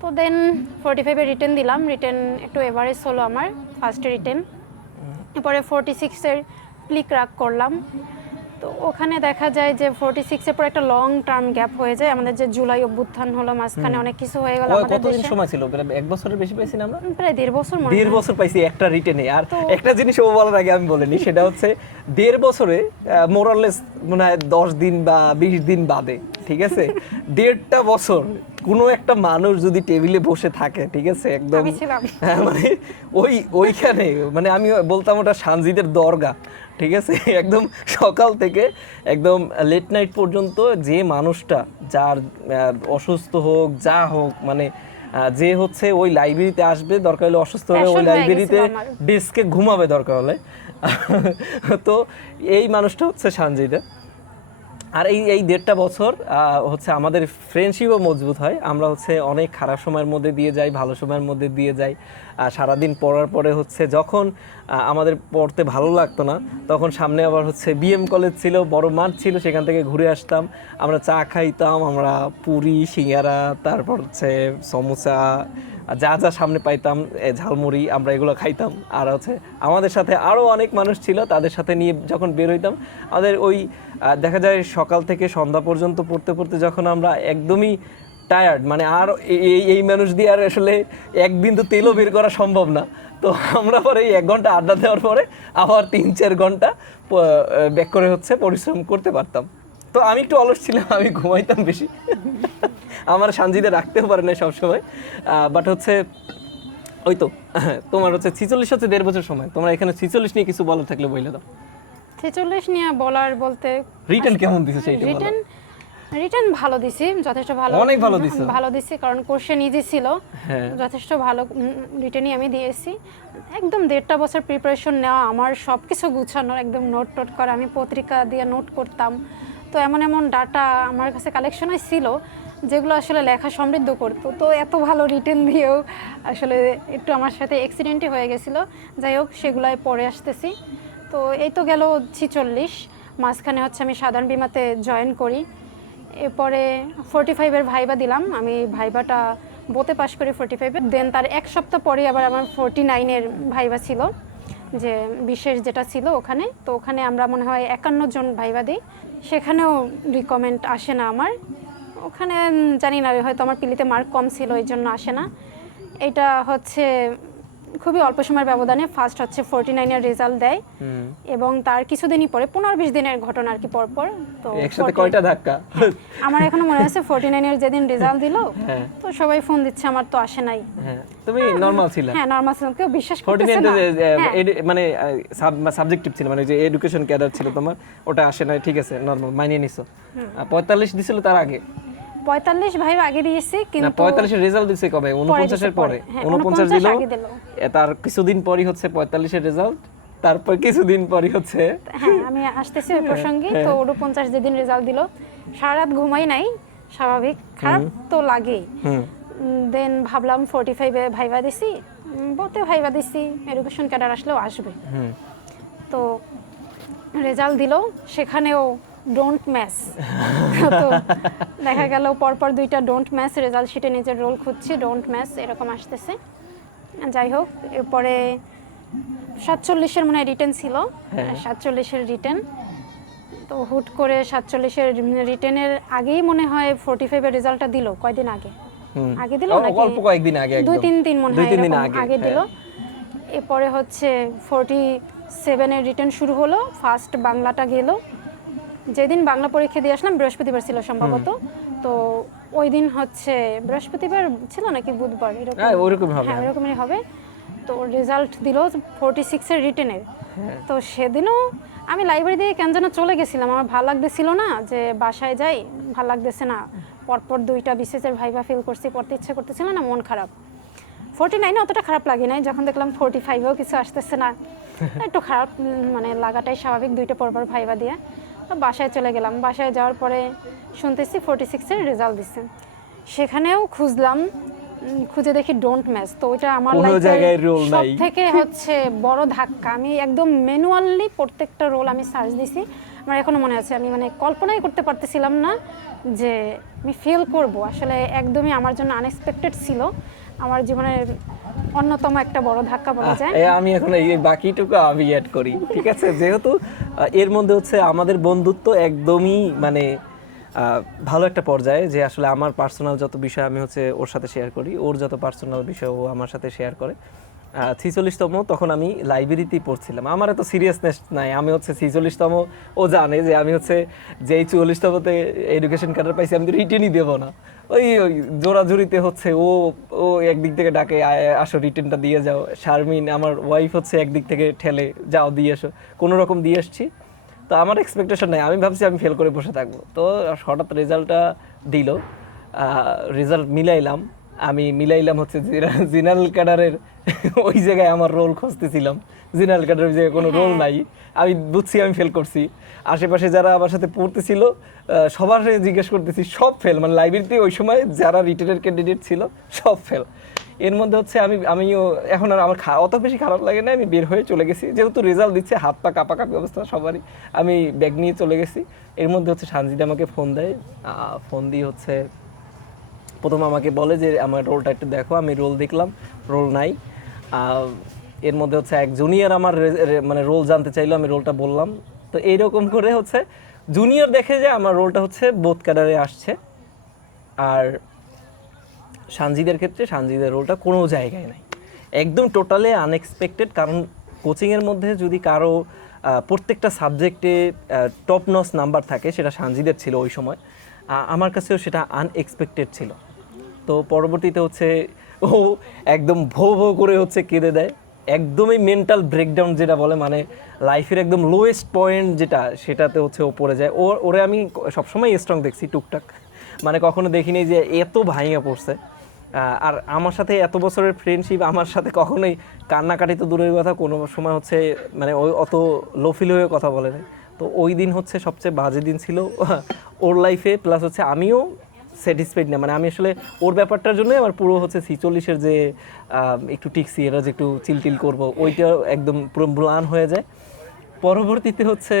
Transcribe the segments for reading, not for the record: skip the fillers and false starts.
তো দেন 45 এর রিটেন দিলাম, রিটেন একটু এভারেজ হলো আমার ফার্স্ট রিটেন। এরপরে 46 এর প্লি ক্র্যাক করলাম। তো ওখানে দেখা যায় যে 46 এর পর একটা লং টার্ম গ্যাপ হয়ে যায়, আমাদের যে জুলাই অভ্যুত্থান হলো, মাঝখানে অনেক কিছু হয়ে গেল আমাদের কতদিন দেশে। সময় ছিল? প্রায় 1 বছরের বেশি পাইছি না আমরা? প্রায় 1.5 বছর মনে হয়। 1.5 বছর পাইছি একটা রিটেনে। আর একটা জিনিস ও বলার আগে আমি বলে নিই, সেটা হচ্ছে 1.5 বছরে মোরালেস মনে হয় 10 দিন বা 20 দিন বাদে, ঠিক আছে? 1.5টা বছর কোনো একটা মানুষ যদি টেবিলে বসে থাকে, ঠিক আছে, একদম আমি ছিলাম। মানে ওইখানে মানে আমি বলতাম ওটা সানজিদের দরগা, ঠিক আছে? একদম সকাল থেকে একদম লেট নাইট পর্যন্ত যে মানুষটা যার অসুস্থ হোক যা হোক, মানে যে হচ্ছে ওই লাইব্রেরিতে আসবে, দরকার হলে অসুস্থ হলে ওই লাইব্রেরিতে ডেস্কে ঘুমাবে দরকার হলে। তো এই মানুষটা হচ্ছে সানজিদা। আর এই 1.5টা বছর হচ্ছে আমাদের ফ্রেন্ডশিপও মজবুত হয়। আমরা হচ্ছে অনেক খারাপ সময়ের মধ্যে দিয়ে যাই, ভালো সময়ের মধ্যে দিয়ে যাই। সারাদিন পড়ার পরে হচ্ছে যখন আমাদের পড়তে ভালো লাগতো না, তখন সামনে আবার হচ্ছে বিএম কলেজ ছিল, বড় মাঠ ছিল, সেখান থেকে ঘুরে আসতাম, আমরা চা খাইতাম, আমরা পুরি সিঙ্গারা, তারপর হচ্ছে সমোসা, যা যা সামনে পাইতাম, ঝালমুড়ি, আমরা এগুলো খাইতাম। আর হচ্ছে আমাদের সাথে আরও অনেক মানুষ ছিল, তাদের সাথে নিয়ে যখন বের হইতাম, আমাদের ওই দেখা যায় সকাল থেকে সন্ধ্যা পর্যন্ত পড়তে পড়তে যখন আমরা একদমই টায়ার্ড, মানে আর এই মানুষ দিয়ে আর আসলে এক বিন্দু তেলও বের করা সম্ভব না, তো আমরা পরে এই 1 ঘন্টা আড্ডা দেওয়ার পরে আবার 3-4 ঘন্টা ব্যাক করে হচ্ছে পরিশ্রম করতে পারতাম। তো আমি একটু অলস ছিলাম, আমি ঘুমাইতাম বেশি। আমার সানজিদে রাখতেও পারে না সবসময়, বাট হচ্ছে ওই তো তোমার হচ্ছে 46 হচ্ছে 1.5 বছর সময়। তোমরা এখানে 46 নিয়ে কিছু বলার থাকলে বলে দাও। 46 নিয়ে বলার বলতে রিটেন কেমন দিছো সেইটা বলো। রিটেন ভালো দিছি, যথেষ্ট ভালো, অনেক ভালো দিছো। ভালো দিছি, কারণ কোশ্চেন ইজি ছিল। হ্যাঁ, যথেষ্ট ভালো রিটেনই আমি দিয়েছি। একদম 1.5টা বছর প্রিপারেশন নেওয়া, আমার সব কিছু গুছানো, একদম নোট টোট করা, আমি পত্রিকা দিয়ে নোট করতাম। তো এমন এমন ডাটা আমার কাছে কালেকশনে ছিল যেগুলো আসলে লেখা সমৃদ্ধ করতো। তো এত ভালো রিটেন দিয়েও আসলে একটু আমার সাথে অ্যাক্সিডেন্টই হয়ে গেছিলো। যাই হোক, সেগুলাই পরে আসতেছি। তো এই তো গেল 46, মাঝখানে হচ্ছে আমি সাধারণ বিমাতে জয়েন করি। এরপরে 45 এর ভাইবা দিলাম, আমি ভাইবাটা বোতে পাশ করি 45-এ। দেন তার 1 সপ্তাহ পরে আবার আমার 49 এর ভাইবা ছিল, যে বিশেষ যেটা ছিল ওখানে। তো ওখানে আমরা মনে হয় 51 জন ভাইবা দিই, সেখানেও রিকমেন্ড আসে না আমার। ওখানে জানি না, হয়তো আমার পিলিতে মার্ক কম ছিল এই জন্য আসে না। এটা হচ্ছে খুবই অল্প সময়ের ব্যবধানে ফার্স্ট হচ্ছে 49 এর রেজাল্ট দেয়, এবং তার কিছুদিনই পরে 15-20 দিনের ঘটনা আর কি পরপর। তো একসাথে কয়টা ধাক্কা! আমার এখনো মনে আছে 49 এর যেদিন রেজাল্ট দিল, তো সবাই ফোন দিচ্ছে, আমার তো আসে নাই। হ্যাঁ, তুমি নরমাল ছিলা। হ্যাঁ, নরমাল ছিলাম, কেউ বিশ্বাস করতেছে 49 না। মানে সাবজেক্টিভ ছিল, মানে যে এডুকেশন ক্যাডার ছিল তোমার, ওটা আসে না, ঠিক আছে, নরমাল মানিয়ে নিছো। 45 দিছিল তার আগে? 45 ভাই আগে দিয়েছি, না, কিন্তু 45 এর রেজাল্ট দিছে কবে? 49 এর পরে। 49 দিল, তার কিছুদিন পরই হচ্ছে 45 এর রেজাল্ট, তারপর কিছুদিন পরই হচ্ছে। হ্যাঁ, আমি আসতেছি ওই প্রসঙ্গে। তো 49 যেদিন রেজাল্ট দিল, সারা রাত ঘুমাই নাই, স্বাভাবিক খারাপ তো লাগেই। দেন ভাবলাম 45 এ ভাইবা দিছি, বলতে ভাইবা দিছি, এডুকেশন ক্যাডার আসলেও আসবে। তো রেজাল্ট দিল, সেখানেও ডোন্ট ম্যাচ। তো দেখা গেল পরপর 2টা ডোন্ট ম্যাচ, রেজাল্ট শিটে নিজের রোল খুঁজছি, ডোন্ট ম্যাচ এরকম আসতেছে। যাই হোক, এরপরে 47 এর মনে হয় রিটেন ছিল, 47 এর রিটেন। তো হুট করে 47 এর রিটেনের আগেই মনে হয় 45 এর রেজাল্টটা দিল, কয়দিন আগে দিল নাকি অল্প কয়েকদিন আগে, 2-3 দিন মনে হয় আগে দিল। এরপরে হচ্ছে 47 এর রিটেন শুরু হলো, ফার্স্ট বাংলাটা গেল। যেদিন বাংলা পরীক্ষা দিয়ে আসলাম বৃহস্পতিবার ছিল সম্ভবত, তো ওই দিন হচ্ছে বৃহস্পতিবার ছিল নাকি বুধবার, এরকমই হবে। তো রেজাল্ট দিল 46 এর রিটেনের। তো সেদিনও আমি লাইব্রেরি দিয়ে কেন যেন চলে গেছিলাম, আমার ভালো লাগতেছিল না, যে বাসায় যাই, ভালো লাগতেছে না, পরপর 2টা বিসিএস এর ভাইবা ফিল করছি, পড়তে ইচ্ছে করতেছিল না, মন খারাপ। 49 অতটা খারাপ লাগে নাই, যখন দেখলাম 45-এও কিছু আসতেছে না, একটু খারাপ মানে লাগাটাই স্বাভাবিক, 2টা পরপর ভাইবা দিয়ে। বাসায় চলে গেলাম, বাসায় যাওয়ার পরে শুনতেছি 46 এর রেজাল্ট দিচ্ছে। সেখানেও খুঁজলাম, খুঁজে দেখি ডোন্ট ম্যাচ। তো ওইটা আমার লাইফের সবথেকে হচ্ছে বড় ধাক্কা। আমি একদম ম্যানুয়ালি প্রত্যেকটা রোল আমি সার্চ দিছি, আমার এখনো মনে আছে, আমি মানে কল্পনাই করতে পারতেছিলাম না যে আমি ফেল করব। আসলে একদমই আমার জন্য আনএক্সপেক্টেড ছিল, আমার জীবনের অন্যতম একটা বড় ধাক্কা বলা যায়। আমি এখন এই বাকিটুকু আমি অ্যাড করি, ঠিক আছে? যেহেতু এর মধ্যে হচ্ছে আমাদের বন্ধুত্ব একদমই মানে ভালো একটা পর্যায়ে, যে আসলে আমার পার্সোনাল যত বিষয় আমি হচ্ছে ওর সাথে শেয়ার করি, ওর যত পার্সোনাল বিষয় ও আমার সাথে শেয়ার করে। 46তম তখন আমি লাইব্রেরিতেই পড়ছিলাম, আমার এত সিরিয়াসনেস নাই, আমি হচ্ছে 46তম, ও জানে যে আমি হচ্ছে যেই 44তমতে এডুকেশন ক্যাডার পাইছি আমি তো রিটেনই দেবো না, ওই ওই জোরাজুরিতে হচ্ছে ও ও একদিক থেকে ডাকে আসো রিটেনটা দিয়ে যাও, শারমিন আমার ওয়াইফ হচ্ছে একদিক থেকে ঠেলে যাও দিয়ে এসো, কোনো রকম দিয়ে আসছি। তো আমার এক্সপেকটেশন নাই, আমি ভাবছি আমি ফেল করে বসে থাকবো। তো হঠাৎ রেজাল্টটা দিল, রেজাল্ট মিলাইলাম, আমি মিলাইলাম হচ্ছে জেনারেল ক্যাডারের ওই জায়গায় আমার রোল খুঁজতেছিলাম, জেনারেল ক্যাডারের জায়গায় কোনো রোল নাই, আমি বুঝছি আমি ফেল করছি। আশেপাশে যারা আমার সাথে পড়তেছিল সবার সাথে জিজ্ঞেস করতেছি, সব ফেল, মানে লাইব্রেরিতে ওই সময় যারা রিটেনের ক্যান্ডিডেট ছিল সব ফেল। এর মধ্যে হচ্ছে আমিও এখন আর আমার অত বেশি খারাপ লাগে না, আমি বের হয়ে চলে গেছি, যেহেতু রেজাল্ট দিচ্ছে হাত পা কাঁপাকাঁপি অবস্থা সবারই, আমি ব্যাগ নিয়ে চলে গেছি। এর মধ্যে হচ্ছে সানজিদা আমাকে ফোন দেয়, ফোন দিয়ে হচ্ছে প্রথম আমাকে বলে যে আমার রোলটা একটু দেখো, আমি রোল দেখলাম, রোল নাই। এর মধ্যে হচ্ছে এক জুনিয়র আমার মানে রোল জানতে চাইলো, আমি রোলটা বললাম। তো এইরকম করে হচ্ছে জুনিয়র দেখে যে আমার রোলটা হচ্ছে বোথ ক্যাডারে আসছে, আর সানজিদের ক্ষেত্রে সানজিদের রোলটা কোনো জায়গায় নাই, একদম টোটালি আনএক্সপেক্টেড। কারণ কোচিংয়ের মধ্যে যদি কারো প্রত্যেকটা সাবজেক্টে টপ নচ নাম্বার থাকে, সেটা সানজিদের ছিল ওই সময়, আমার কাছেও সেটা আনএক্সপেক্টেড ছিল। তো পরবর্তীতে হচ্ছে ও একদম ভো ভো করে হচ্ছে কেঁদে দেয়, একদমই মেন্টাল ব্রেকডাউন যেটা বলে, মানে লাইফের একদম লোয়েস্ট পয়েন্ট যেটা, সেটাতে হচ্ছে ও পড়ে যায়। ওরে আমি সবসময় স্ট্রং দেখছি টুকটাক, মানে কখনো দেখিনি যে এত ভাঙিয়া পড়ছে। আর আমার সাথে এত বছরের ফ্রেন্ডশিপ, আমার সাথে কখনোই কান্নাকাটি তো দূরের কথা, কোনো সময় হচ্ছে মানে ওই অত লো ফিল হয়ে কথা বলে না। তো ওই দিন হচ্ছে সবচেয়ে বাজে দিন ছিল ওর লাইফে, প্লাস হচ্ছে আমিও স্যাটিসফাইড না, মানে আমি আসলে ওর ব্যাপারটার জন্যই আমার পুরো হচ্ছে 46-এর যে একটু টিকসি এটা যে একটু চিলটিল করবো, ওইটা একদম পুরো ম্লান হয়ে যায়। পরবর্তীতে হচ্ছে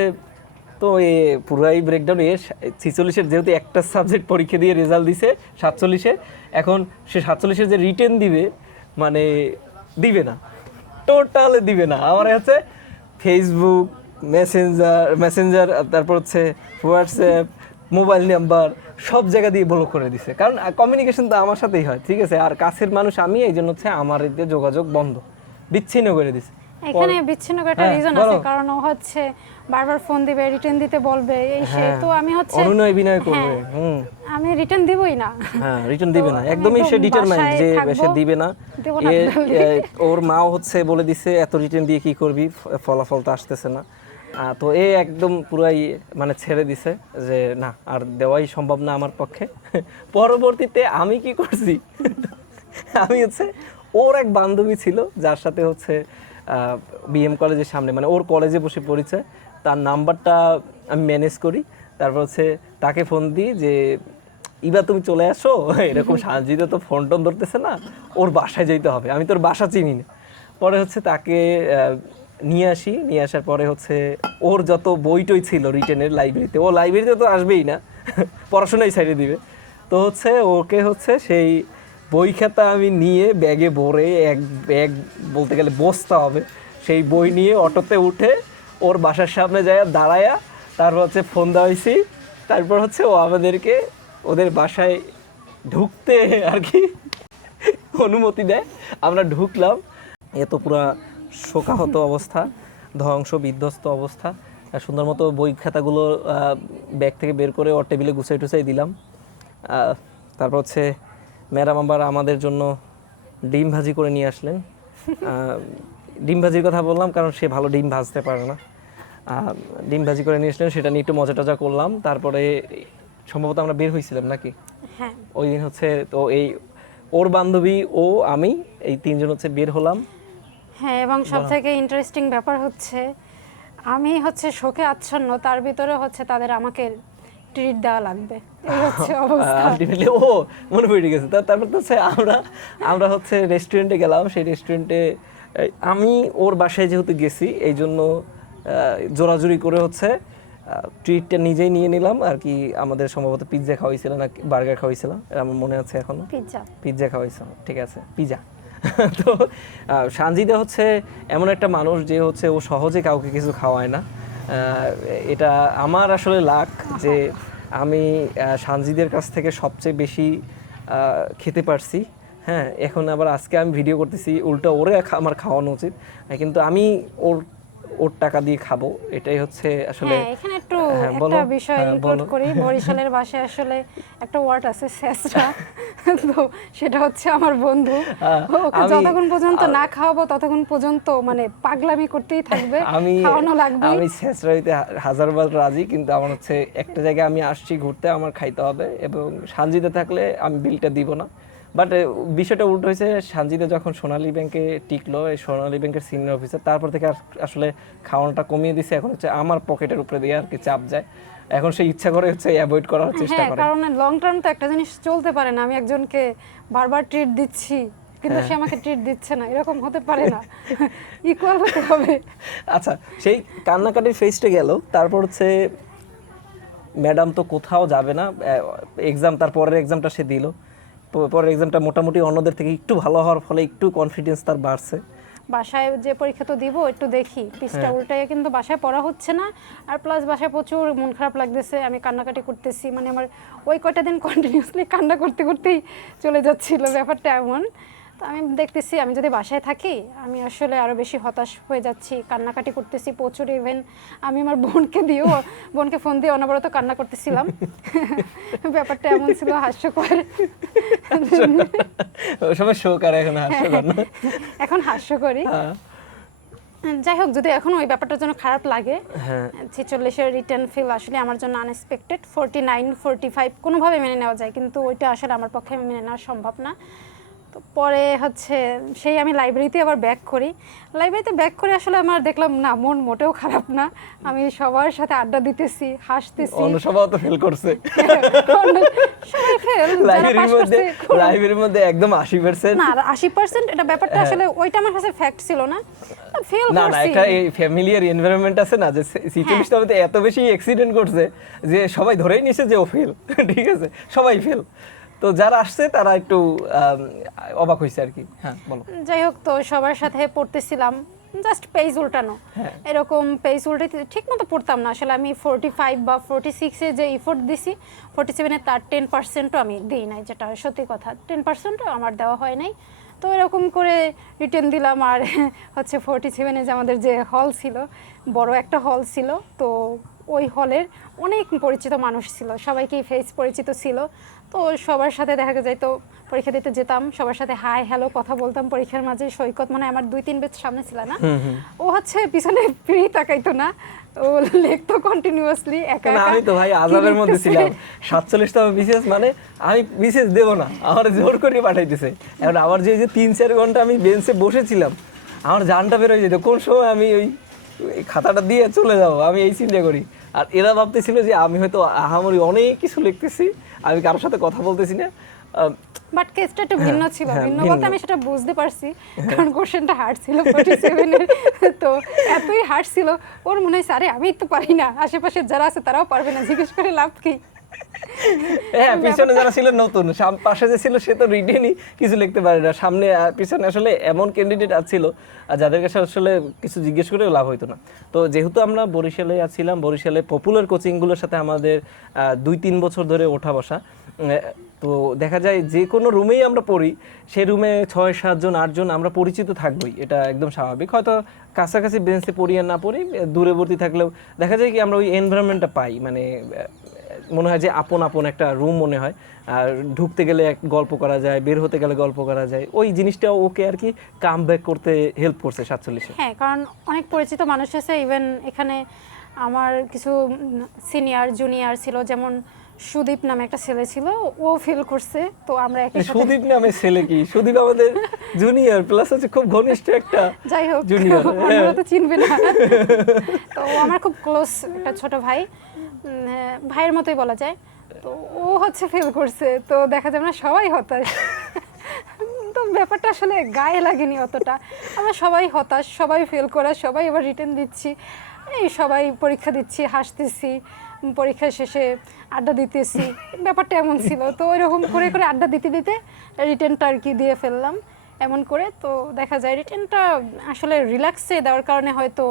তো এ পুরাই ব্রেকডাউন। 46-এর যেহেতু একটা সাবজেক্ট পরীক্ষা দিয়ে রেজাল্ট দিছে 47-এ, এখন সে 47-এর যে রিটেন দিবে মানে দিবে না, টোটালে দিবে না। আমার হচ্ছে ফেসবুক, মেসেঞ্জার, তারপর হচ্ছে হোয়াটসঅ্যাপ, মোবাইল নাম্বার সব জায়গা দিয়ে ব্লক করে দিছে, কারণ কমিউনিকেশন তো আমার সাথেই হয়, ঠিক আছে? আর কাছের মানুষ আমি, এই জন্য হচ্ছে আমার এতে যোগাযোগ বন্ধ, বিচ্ছিন্ন করে দিছে। এখানে বিচ্ছিন্ন করার একটা রিজন আছে, কারণ ও হচ্ছে বারবার ফোন দিবে, রিটার্ন দিতে বলবে, এই সেই। তো আমি হচ্ছে অনুনয় বিনয় করবে, আমি রিটার্ন দিবই না। হ্যাঁ, রিটার্ন দিবে না, একদমই সে ডিটারমাইন্ড যে সে দিবে না। ওর মাও হচ্ছে বলে দিছে এত রিটার্ন দিয়ে কি করবি, ফলাফল তো আসতেছে না। তো এ একদম পুরাই মানে ছেড়ে দিছে যে না, আর দেওয়াই সম্ভব না আমার পক্ষে। পরবর্তীতে আমি কি করছি, আমি হচ্ছে ওর এক বান্ধবী ছিল যার সাথে হচ্ছে বিএম কলেজের সামনে, মানে ওর কলেজে বসে পরিচয়, তার নাম্বারটা আমি ম্যানেজ করি। তারপর হচ্ছে তাকে ফোন দিই যে ইবা তুমি চলে আসো, এরকম সানজিদা তো ফোন টোন ধরতেছে না, ওর বাসায় যেতে হবে, আমি তোর বাসা চিনি না। পরে হচ্ছে তাকে নিয়ে আসি, নিয়ে আসার পরে হচ্ছে ওর যত বই টই ছিল রিটেনের লাইব্রেরিতে, ও লাইব্রেরিতে তো আসবেই না, পড়াশোনাই ছাড়িয়ে দিবে। তো হচ্ছে ওকে হচ্ছে সেই বই খাতা আমি নিয়ে ব্যাগে ভরে, এক ব্যাগ বলতে গেলে বস্তা হবে, সেই বই নিয়ে অটোতে উঠে ওর বাসার সামনে যায় দাঁড়ায়া, তারপর হচ্ছে ফোন দেওয়া হয়েছি। তারপর হচ্ছে ও আমাদেরকে ওদের বাসায় ঢুকতে আর কি অনুমতি দেয়, আমরা ঢুকলাম। এ তো পুরা শোকাহত অবস্থা, ধ্বংস বিধ্বস্ত অবস্থা। সুন্দর মতো বই খাতাগুলো ব্যাগ থেকে বের করে ওর টেবিলে গুছাই টুছাই দিলাম। তারপর হচ্ছে ম্যাডাম আবার আমাদের জন্য ডিম ভাজি করে নিয়ে আসলেন। ডিম ভাজির কথা বললাম কারণ সে ভালো ডিম ভাজতে পারে না। ডিম ভাজি করে নিয়ে আসলেন, সেটা নিয়ে একটু মজা টজা করলাম। তারপরে সম্ভবত আমরা বের হয়েছিলাম নাকি, হ্যাঁ ওই দিন হচ্ছে। তো এই ওর বান্ধবী, ও, আমি, এই তিনজন হচ্ছে বের হলাম। হ্যাঁ, এবং সবথেকে ইন্টারেস্টিং ব্যাপার হচ্ছে আমি হচ্ছে শোকে আচ্ছন্ন, তার ভিতরে হচ্ছে তাদের আমাকে ট্রিট দেওয়া লাগবে, এই হচ্ছে অবস্থা। আলটিমেটলি ও মনে পড়ে গেছে। তারপর তো হচ্ছে আমরা হচ্ছে রেস্টুরেন্টে গেলাম। সেই রেস্টুরেন্টে আমি ওর বাসায় যেহেতু গেছি, এই জন্য জোরাজুরি করে হচ্ছে ট্রিটটা নিজেই নিয়ে নিলাম আর কি। আমাদের সম্ভবত পিৎজা খাওয়াইছিল না বার্গার খাওয়াইছিল, আমার মনে আছে এখনো। পিৎজা খাওয়াইছিল, ঠিক আছে, পিৎজা। তো সানজিদা হচ্ছে এমন একটা মানুষ যে হচ্ছে ও সহজে কাউকে কিছু খাওয়ায় না। এটা আমার আসলে লাক যে আমি সানজিদের কাছ থেকে সবচেয়ে বেশি খেতে পারছি। হ্যাঁ, এখন আবার আজকে আমি ভিডিও করতেছি, উল্টো ওরে আমার খাওয়ানো উচিত, কিন্তু আমি ওর টাকা দিয়ে খাবো, এটাই হচ্ছে আসলে। হ্যাঁ, এখানে একটু একটা বিষয় ইনক্লুড করি। বরিশালের ভাষায় আসলে একটা ওয়ার্ড আছে ছেঁচড়া, তো সেটা হচ্ছে আমার বন্ধু। ওকে যতক্ষণ পর্যন্ত না খাওয়াবো ততক্ষণ পর্যন্ত মানে পাগলামি করতেই থাকবে, খাওয়ানো লাগবে। আমি ছেঁচড়া হইতে হাজারবার রাজি, কিন্তু আমার হচ্ছে একটা জায়গায় আমি আসছি ঘুরতে, আমার খাইতে হবে, এবং সানজিদা থাকলে আমি বিলটা দিব না। বাট বিষয়টা উল্টো হয়েছে, সানজিদা যখন সোনালী ব্যাংকে টিকলো, এই সোনালী ব্যাংকের সিনিয়র অফিসার, তারপর থেকে আসলে খাওয়ানোটা কমিয়ে দিছে। এখন হচ্ছে আমার পকেটের উপরে দিয়ে আর কি চাপ যায়, এখন সে ইচ্ছা করে হচ্ছে অ্যাভয়েড করার চেষ্টা করে। কারণ লং টার্ম তো একটা জিনিস চলতে পারে না, আমি একজনকে বারবার ট্রিট দিচ্ছি কিন্তু সে আমাকে ট্রিট দিচ্ছে না, এরকম হতে পারে না, ইকুয়াল হতে হবে। আচ্ছা, সেই কান্নাকাটির ফেজটা গেল, তারপর হচ্ছে ম্যাডাম তো কোথাও যাবে না, এক্সাম, তার পরের এক্সামটা সে দিল। পরের এক্সামটা মোটামুটি অন্যদের থেকে একটু ভালো হওয়ার ফলে একটু কনফিডেন্স তার বাড়ছে। বাসায় যে পরীক্ষা তো দিব, একটু দেখি পিসটা উল্টায়, কিন্তু বাসায় পড়া হচ্ছে না, আর প্লাস বাসায় প্রচুর মন খারাপ লাগতেছে, আমি কান্নাকাটি করতেছি, মানে আমার ওই কয়টা দিন কন্টিনিউয়াসলি কান্না করতে করতেই চলে যাচ্ছিল ব্যাপারটা এমন। তো আমি দেখতেছি আমি যদি বাসায় থাকি আমি আসলে আরও বেশি হতাশ হয়ে যাচ্ছি, কান্নাকাটি করতেছি প্রচুর। ইভেন আমি আমার বোনকে ফোন দিয়ে অনবরত কান্না করতেছিলাম। ব্যাপারটা এমন ছিল, হাস্যকর। এখন হাস্যকরই। যাই হোক, যদি এখন ওই ব্যাপারটার জন্য খারাপ লাগে, 46-এর রিটার্ন ফিল আসলে আমার জন্য আনএক্সপেক্টেড। 49, 45 কোনোভাবে মেনে নেওয়া যায়, কিন্তু ওইটা আসলে আমার পক্ষে মেনে নেওয়া সম্ভব না। তো পরে হচ্ছে সেই আমি লাইব্রেরিতে আবার ব্যাক করি। লাইব্রেরিতে ব্যাক করে আসলে আমার দেখলাম না, মন মোটেও খারাপ না, আমি সবার সাথে আড্ডা দিতেছি, হাসতেছি। অন্য সবাই তো ফেল করছে, সবাই ফেল। লাইব্রেরির মধ্যে একদম 80%। না, 80% এটা ব্যাপারটা আসলে ওইটা আমার কাছে ফ্যাক্ট ছিল না, ফেল না না, একটা এই ফ্যামিলিয়ার এনভায়রনমেন্ট আছে না, যে 46টাতে এত বেশি অ্যাক্সিডেন্ট করছে যে সবাই ধরেই নিছে যে ও ফেল। ঠিক আছে, সবাই ফেল। তো যারা আসছে তারা একটু অবাক হয়েছে আর কি। হ্যাঁ, বলো। যাই হোক, তো সবার সাথে পড়তেছিলাম, জাস্ট পেজ উল্টানো, এরকম পেজ উল্টাতে ঠিক মতো পড়তাম না আসলে। আমি 45 বা 46-এ যে ইফোর্ট দিছি, 47-এ তার 10%ও আমি দিই নাই, যেটা সত্যি কথা, 10%ও আমার দেওয়া হয় নাই। তো এরকম করে রিটার্ন দিলাম। আর হচ্ছে 47-এ যে আমাদের যে হল ছিল, বড় একটা হল ছিল, তো ওই হলের অনেক পরিচিত মানুষ ছিল, সবাইকেই ফেস পরিচিত ছিল। তো সবার সাথে দেখা যায়, তো পরীক্ষা দিতে যেতাম, সবার সাথে হাই হ্যালো কথা বলতাম। পরীক্ষার মাঝে সৈকত মানে আমার 2-3 বেঞ্চ সামনে ছিল না, ও হচ্ছে পিছনে ফ্রি তাকাইতো না, ও লিখতো কন্টিনিউয়াসলি একা একা। আমি তো ভাই আজাবের মধ্যে ছিলাম, 47টা বিসিএস, মানে আমি বিসিএস দেব না, আমার জোর করে পাঠাইতেছে। এখন আমার যে 3-4 ঘন্টা আমি বেঞ্চে বসেছিলাম, আমার জানটা বের হয়ে যেত কোন সময় আমি ওই খাতাটা দিয়ে চলে যাবো, আমি এই চিন্তা করি। আর এরা ভাবতেছিল যে আমি হয়তো আহামরি অনেক কিছু লিখতেছি, আমি কারোর সাথে কথা বলতেছি না। বাট কেসটা একটু ভিন্ন ছিল। ভিন্ন বলতে আমি সেটা বুঝতে পারছি, কারণ কোশ্চেনটা হার্ড ছিল 47-এর। তো এতই হার্ড ছিল, ওর মনে হয় আরে আমি তো পারি না, আশেপাশে যারা আছে তারাও পারবে না, জিজ্ঞেস করে লাভ কি। হ্যাঁ, পিছনে যারা ছিল নতুন, পাশে যে ছিল সে তো রিটেনই কিছু লিখতে পারে না, সামনে পিছনে আসলে এমন ক্যান্ডিডেট ছিল যাদের কাছে আসলে কিছু জিজ্ঞেস করেও লাভ হইতো না। তো যেহেতু আমরা বরিশালে আছিলাম, বরিশালে পপুলার কোচিংগুলোর সাথে আমাদের 2-3 বছর ধরে ওঠা বসা, তো দেখা যায় যে কোনো রুমেই আমরা পড়ি, সেই রুমে 6-7 জন 8 জন আমরা পরিচিত থাকবোই, এটা একদম স্বাভাবিক। হয়তো কাছাকাছি বেঞ্চে পড়ি আর না পড়ি, দূরবর্তী থাকলেও দেখা যায় কি আমরা ওই এনভায়রনমেন্টটা পাই, মানে মনে হয় যে আপন আপন একটা রুম মনে হয়। আর ঢুকতে গেলে এক গল্প করা যায়, বের হতে গেলে গল্প করা যায়, ওই জিনিসটা ওকে আর কি কাম ব্যাক করতে হেল্প করছে 47-এ। হ্যাঁ, কারণ অনেক পরিচিত মানুষ আছে। ইভেন এখানে আমার কিছু সিনিয়র জুনিয়র ছিল, যেমন সুদীপ নামে একটা ছেলে ছিল, ও ফিল করছে। তো আমরা একই সাথে। সুদীপ নামে ছেলে কি? সুদীপ আমাদের জুনিয়র প্লাস হচ্ছে খুব ঘনিষ্ঠ একটা, যাই হোক জুনিয়র, আমরা তো চিনবে না। তো আমার খুব ক্লোজ একটা ছোট ভাই, ভাইয়ের মতোই বলা যায়। তো ও হচ্ছে ফিল করছে, তো দেখা যায় আমরা সবাই হতাশ। তো ব্যাপারটা আসলে গায়ে লাগেনি অতটা, আমরা সবাই হতাশ, সবাই ফেল করা, সবাই এবার রিটার্ন দিচ্ছি। এই সবাই পরীক্ষা দিচ্ছি, হাসতেছি, পরীক্ষা শেষে আড্ডা দিতেছি, ব্যাপারটা এমন ছিল। তো ওইরকম করে করে আড্ডা দিতে দিতে রিটেনটা আর কি দিয়ে ফেললাম এমন করে। তো দেখা যায় রিটেনটা আসলে রিল্যাক্সে দেওয়ার কারণে হয়তো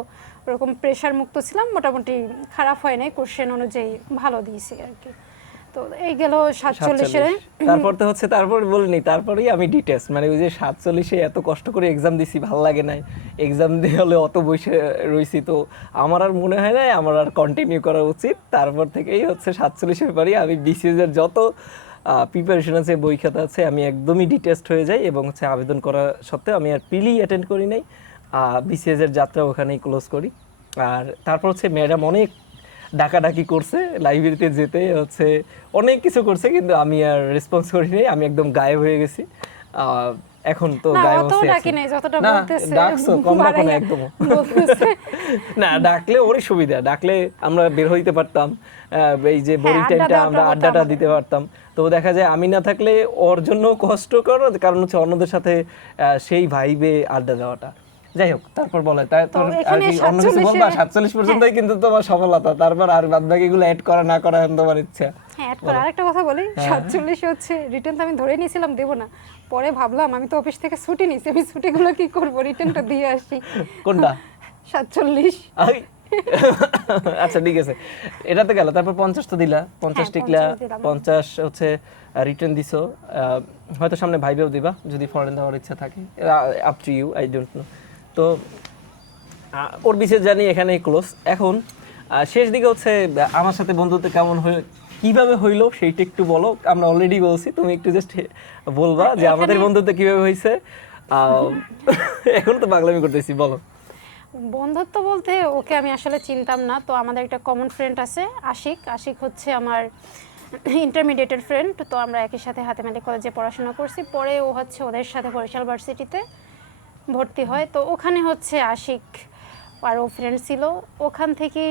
ওরকম প্রেশার মুক্ত ছিলাম, মোটামুটি খারাপ হয় নাই, কোশ্চেন অনুযায়ী ভালো দিয়েছি আর কি। তো এই গেল 47-এ। তারপর তো হচ্ছে, তারপর বলিনি, তারপরেই আমি ডিটেস্ট, মানে ওই যে 47-এ এত কষ্ট করে এক্সাম দিছি, ভালো লাগে নাই, এক্সাম দিয়ে হলে অত বসে রইছি, তো আমার আর মনে হয় না আমার আর কন্টিনিউ করা উচিত। তারপর থেকেই হচ্ছে 47-এর পরই আমি বিসিএস এর যত প্রিপারেশন আছে, বই খাতা আছে, আমি একদমই ডিটেস্ট হয়ে যাই, এবং হচ্ছে আবেদন করা সত্ত্বেও আমি আর পিলি অ্যাটেন্ড করি নাই, বিসিএস এর যাত্রা ওখানেই ক্লোজ করি। আর তারপর হচ্ছে ম্যাডাম অনেক ডাকাডাকি করছে, লাইব্রেরিতে যেতে হচ্ছে অনেক কিছু করছে, কিন্তু আমি আর রেসপন্স করি নাই, আমি একদম গায়েব হয়ে গেছি। এখন তো না গায়েব অতও হচ্ছে। ডাকি নাই যতটা না বলতেছে, ডাকছো, কম ডাকো না একদম। বলতেছে। না ডাকলে ওরই সুবিধা, ডাকলে আমরা বের হইতে পারতাম, এই যে বোরিং আড্ডা টাইমটা দেওয়াটা আমরা হতো আড্ডাটা আমাদের। দিতে পারতাম। তো দেখা যায় আমি না থাকলে ওর জন্য কষ্টকর, কারণ হচ্ছে অন্যদের সাথে সেই ভাইবে আড্ডা দেওয়াটা। যাই হোক, তারপর বলে তাই তো তোর আর এখানে কি অন্য কিছু 47 বলবা? 47 পর্যন্তই কিন্তু তোমার সফলতা, তারপর আর বাদ বাকিগুলো অ্যাড করা না করা তোমার ইচ্ছা। হ্যাঁ, অ্যাড করে আরেকটা কথা বলি, 47 হচ্ছে রিটার্ন তো আমি ধরে নিয়েছিলাম দেবো না, পরে ভাবলাম আমি তো অফিস থেকে ছুটি নিয়েছি, আমি ছুটিগুলো কি করব, রিটার্নটা দিয়ে আসি। কোনটা? 47। আই আচ্ছা ঠিক আছে, এটা তো গেল। তারপর 50 তো দিলা, 50 টিকলা, 50 দিলাম। 50 হচ্ছে রিটার্ন দিছো, হয়তো সামনে ভাইবেও দিবা যদি ফরেন দেওয়ার ইচ্ছা থাকে, up to you, I don't know. তো ওর বিশেষ জানি এখানেই ক্লোজ। এখন শেষ দিকে হচ্ছে আমার সাথে বন্ধুত্ব কেমন হয়ে কিভাবে হইলো সেইটা একটু বলো। আমরা অলরেডি বলছি, তুমি একটু জাস্ট বলবা যে আমাদের বন্ধুত্ব কিভাবে হয়েছে। এখন তো পাগলামি করতেছি, বলো। বন্ধুত্ব বলতে ওকে আমি আসলে চিনতাম না, তো আমাদের একটা কমন ফ্রেন্ড আছে আশিক। আশিক হচ্ছে আমার ইন্টারমিডিয়েটের ফ্রেন্ড, তো আমরা একই সাথে হাতেমালি কলেজে পড়াশোনা করছি। পরে ও হচ্ছে ওদের সাথে বরিশাল ভার্সিটিতে ভর্তি হয়, তো ওখানে হচ্ছে আশিক আর ও ফ্রেন্ড ছিল। ওখান থেকে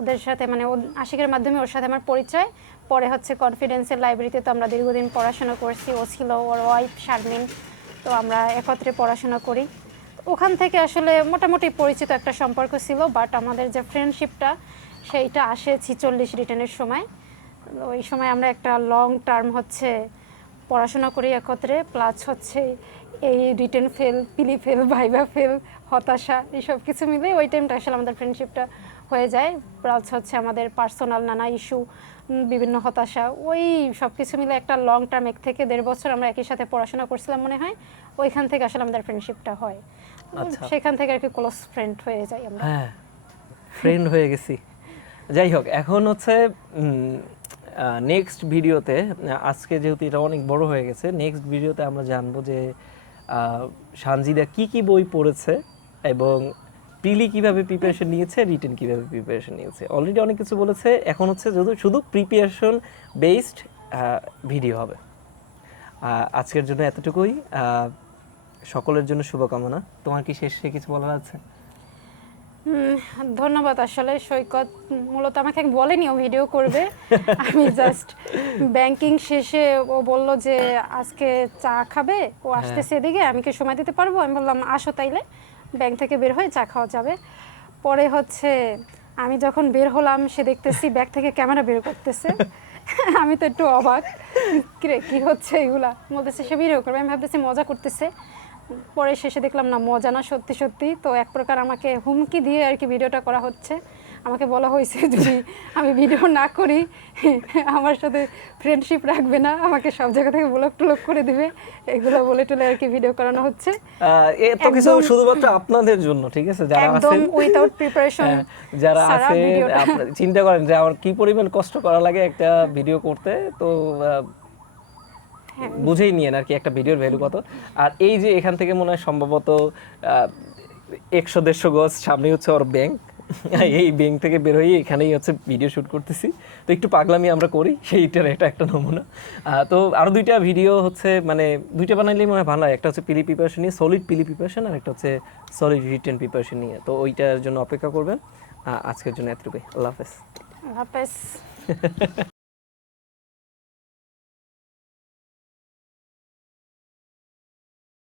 ওদের সাথে মানে আশিকের মাধ্যমে ওর সাথে আমার পরিচয়। পরে হচ্ছে কনফিডেন্সের লাইব্রেরিতে তো আমরা দীর্ঘদিন পড়াশোনা করছি, ও ছিল, ওর ওয়াইফ শারমিন, তো আমরা একত্রে পড়াশোনা করি। ওখান থেকে আসলে মোটামুটি পরিচিত একটা সম্পর্ক ছিল, বাট আমাদের যে ফ্রেন্ডশিপটা সেইটা আসে 46 রিটার্নের সময়। ওই সময় আমরা একটা লং টার্ম হচ্ছে পড়াশোনা করি একত্রে, প্লাস হচ্ছে এই রিটেন ফেল, পিলি ফেল, ভাইবা ফেল, হতাশা, এইসব কিছু মিলে ওই টাইমটা আসলে আমাদের ফ্রেন্ডশিপটা হয়ে যায়। প্লাস হচ্ছে আমাদের পার্সোনাল নানা ইস্যু, বিভিন্ন হতাশা, ওই সব কিছু মিলে একটা লং টার্ম 1 থেকে 1.5 বছর আমরা একই সাথে পড়াশোনা করছিলাম মনে হয়। ওইখান থেকে আসলে আমাদের ফ্রেন্ডশিপটা হয়, সেখান থেকে আর কি ক্লোজ ফ্রেন্ড হয়ে যাই আমরা। হ্যাঁ, ফ্রেন্ড হয়ে গেছি। যাই হোক, এখন হচ্ছে নেক্সট ভিডিওতে, আজকে যেহেতু এটা অনেক বড় হয়ে গেছে, নেক্সট ভিডিওতে আমরা জানবো যে সানজিদা কি কি বই পড়েছে এবং পিলি কিভাবে প্রিপারেশন নিয়েছে, রিটেন কিভাবে প্রিপারেশন নিয়েছে। অলরেডি অনেক কিছু বলেছে, এখন হচ্ছে শুধু প্রিপারেশন বেসড ভিডিও হবে। আজকের জন্য এতটুকুই, সকলের জন্য শুভকামনা। তোমার কি শেষে কিছু বলার আছে? ধন্যবাদ। আসলে সৈকত মূলত আমাকে বলেনি ও ভিডিও করবে, আমি জাস্ট ব্যাংকিং শেষে ও বলল যে আজকে চা খাবে, ও আসতেছে এদিকে, আমি কি সময় দিতে পারবো? আমি বললাম আসো, তাইলে ব্যাংক থেকে বের হয়ে চা খাওয়া যাবে। পরে হচ্ছে আমি যখন বের হলাম, সে দেখতেছি ব্যাগ থেকে ক্যামেরা বের করতেছে। আমি তো একটু অবাক, কি হচ্ছে এগুলা, বলতেছে সে ভিডিও করবে। আমি ভাবতেছি মজা করতেছে, পরে শেষে দেখলাম না মজা না, সত্যি সত্যি। তো এক প্রকার আমাকে হুমকি দিয়ে আর কি ভিডিওটা করা হচ্ছে। আমাকে বলা হয়েছে যদি আমি ভিডিও না করি আমার সাথে ফ্রেন্ডশিপ রাখবে না, আমাকে সব জায়গা থেকে ব্লক টলক করে দিবে, এগুলো বলে টলে আর কি ভিডিও করানো হচ্ছে। এত কিছু শুধুমাত্র আপনাদের জন্য, ঠিক আছে? যারা একদম আছেন উইদাউট প্রিপারেশন, যারা আছে, আপনারা চিন্তা করেন যে আমার কি পরিমাণ কষ্ট করা লাগে একটা ভিডিও করতে, তো বুঝেই নিয়েন আর কি একটা ভিডিওর ভ্যালু কত। আর এই যে এখান থেকে মনে হয় সম্ভবত 100-150 গজ সামনে হচ্ছে ওর ব্যাংক, এই ব্যাংক থেকে বের হয়ে এখানেই হচ্ছে ভিডিও শুট করতেছি। তো একটু পাগলামি আমরা করি, সেইটার এটা একটা নমুনা। তো আরও 2টা ভিডিও হচ্ছে, মানে 2টা বানাইলেই মনে হয় ভালো হয়। একটা হচ্ছে পিলি প্রিপারেশন নিয়ে, সলিড পিলি প্রিপারেশন, আর একটা হচ্ছে সলিড রিটেন প্রিপারেশন নিয়ে। তো ওইটার জন্য অপেক্ষা করবেন। আজকের জন্য এতটুকুই। আল্লাহ হাফেজ। আল্লাহ হাফেজ।